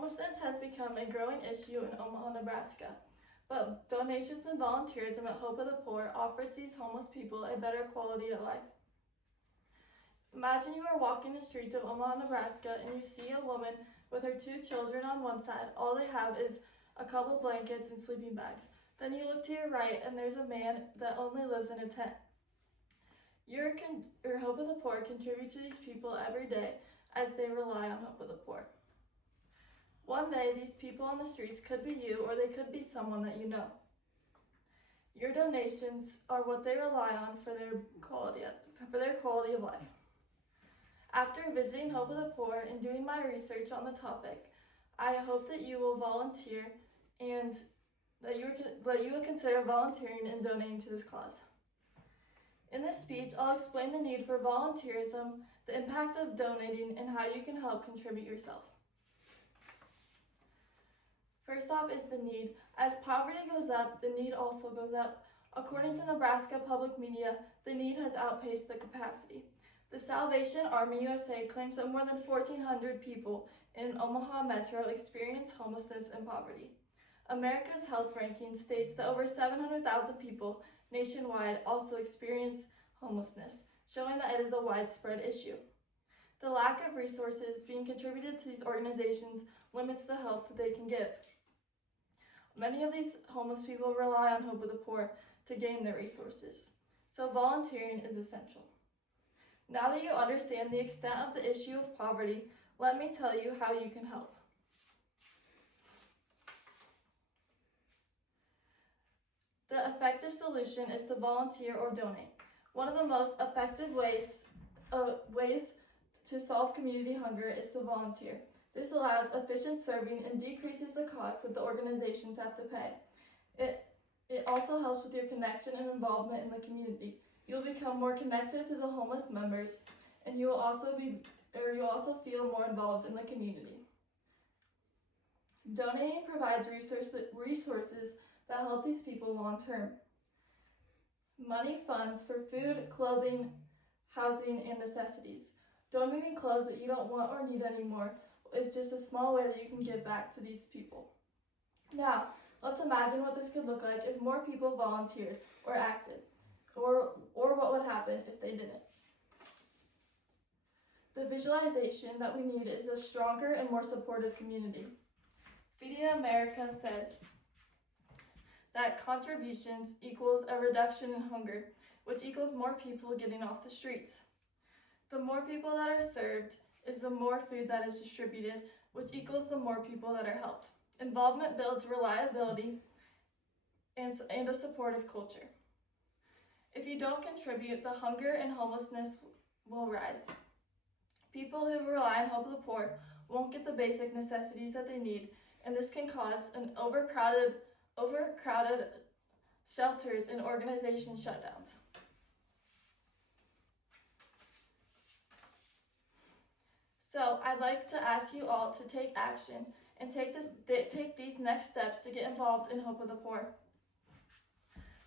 Homelessness has become a growing issue in Omaha, Nebraska, but donations and volunteerism at Hope of the Poor offers these homeless people a better quality of life. Imagine you are walking the streets of Omaha, Nebraska, and you see a woman with her 2 children on one side. All they have is a couple blankets and sleeping bags. Then you look to your right, and there's a man that only lives in a tent. Your Hope of the Poor contribute to these people every day as they rely on Hope of the Poor. One day, these people on the streets could be you, or they could be someone that you know. Your donations are what they rely on for their quality of life. After visiting Hope of the Poor and doing my research on the topic, I hope that you will volunteer and that you will consider volunteering and donating to this cause. In this speech, I'll explain the need for volunteerism, the impact of donating, and how you can help contribute yourself. First off is the need. As poverty goes up, the need also goes up. According to Nebraska Public Media, the need has outpaced the capacity. The Salvation Army USA claims that more than 1,400 people in Omaha Metro experience homelessness and poverty. America's Health Ranking states that over 700,000 people nationwide also experience homelessness, showing that it is a widespread issue. The lack of resources being contributed to these organizations limits the help that they can give. Many of these homeless people rely on Hope of the Poor to gain their resources, so volunteering is essential. Now that you understand the extent of the issue of poverty, let me tell you how you can help. The effective solution is to volunteer or donate. One of the most effective ways to solve community hunger is to volunteer. This allows efficient serving and decreases the cost that the organizations have to pay. It also helps with your connection and involvement in the community. You'll become more connected to the homeless members, and you'll also feel more involved in the community. Donating provides resources that help these people long term. Money funds for food, clothing, housing, and necessities. Donating clothes that you don't want or need anymore is just a small way that you can give back to these people. Now, let's imagine what this could look like if more people volunteered or acted, or what would happen if they didn't. The visualization that we need is a stronger and more supportive community. Feeding America says that contributions equals a reduction in hunger, which equals more people getting off the streets. The more people that are served is the more food that is distributed, which equals the more people that are helped. Involvement builds reliability and a supportive culture. If you don't contribute, the hunger and homelessness will rise. People who rely on Hope of the Poor won't get the basic necessities that they need, and this can cause an overcrowded shelters and organization shutdowns. So I'd like to ask you all to take action and take these next steps to get involved in Hope of the Poor.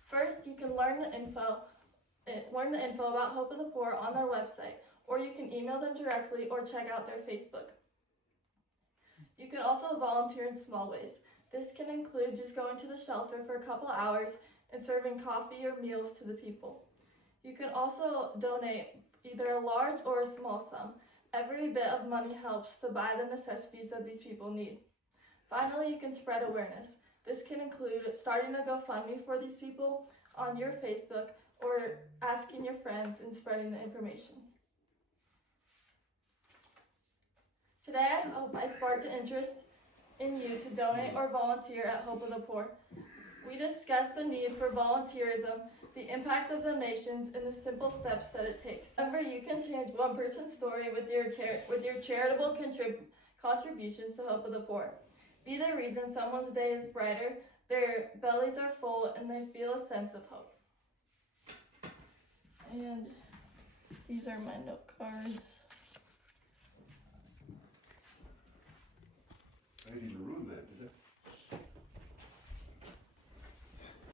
First, you can learn the info about Hope of the Poor on their website, or you can email them directly or check out their Facebook. You can also volunteer in small ways. This can include just going to the shelter for a couple hours and serving coffee or meals to the people. You can also donate either a large or a small sum. Every bit of money helps to buy the necessities that these people need. Finally, you can spread awareness. This can include starting a GoFundMe for these people on your Facebook or asking your friends and spreading the information. Today, I hope I sparked an interest in you to donate or volunteer at Hope of the Poor. We discussed the need for volunteerism, the impact of donations, and the simple steps that it takes. Remember, you can change one person's story with your charitable contributions to Hope of the Poor. Be the reason someone's day is brighter, their bellies are full, and they feel a sense of hope. And these are my note cards. I didn't ruin that.